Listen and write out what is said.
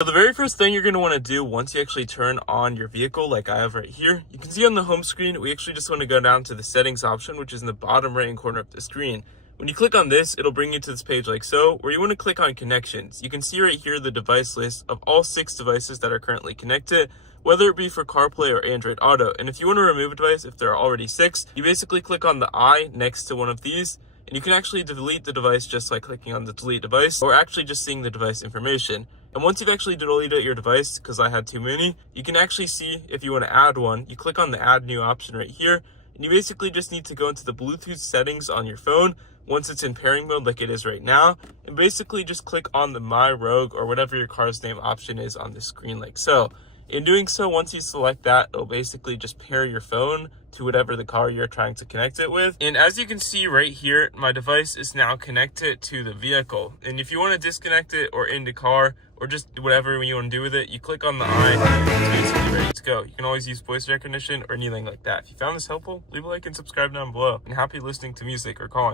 So the very first thing you're going to want to do once you actually turn on your vehicle, like I have right here, you can see on the home screen, we actually just want to go down to the settings option, which is in the bottom right hand corner of the screen. When you click on this, it'll bring you to this page like so, where you want to click on connections. You can see right here the device list of all 6 devices that are currently connected, whether it be for CarPlay or Android Auto. And if you want to remove a device, if there are already 6, you basically click on the I next to one of these, and you can actually delete the device just by clicking on the delete device, or actually just seeing the device information. And once you've actually deleted your device, because I had too many, you can actually see if you want to add one. You click on the add new option right here, and you basically just need to go into the Bluetooth settings on your phone once it's in pairing mode like it is right now, and basically just click on the My Rogue or whatever your car's name option is on the screen like so. In doing so, once you select that, it'll basically just pair your phone to whatever the car you're trying to connect it with. And as you can see right here, my device is now connected to the vehicle. And if you want to disconnect it or end the car or just whatever you want to do with it, you click on the I and it's basically ready to go. You can always use voice recognition or anything like that. If you found this helpful, leave a like and subscribe down below. And happy listening to music or calling.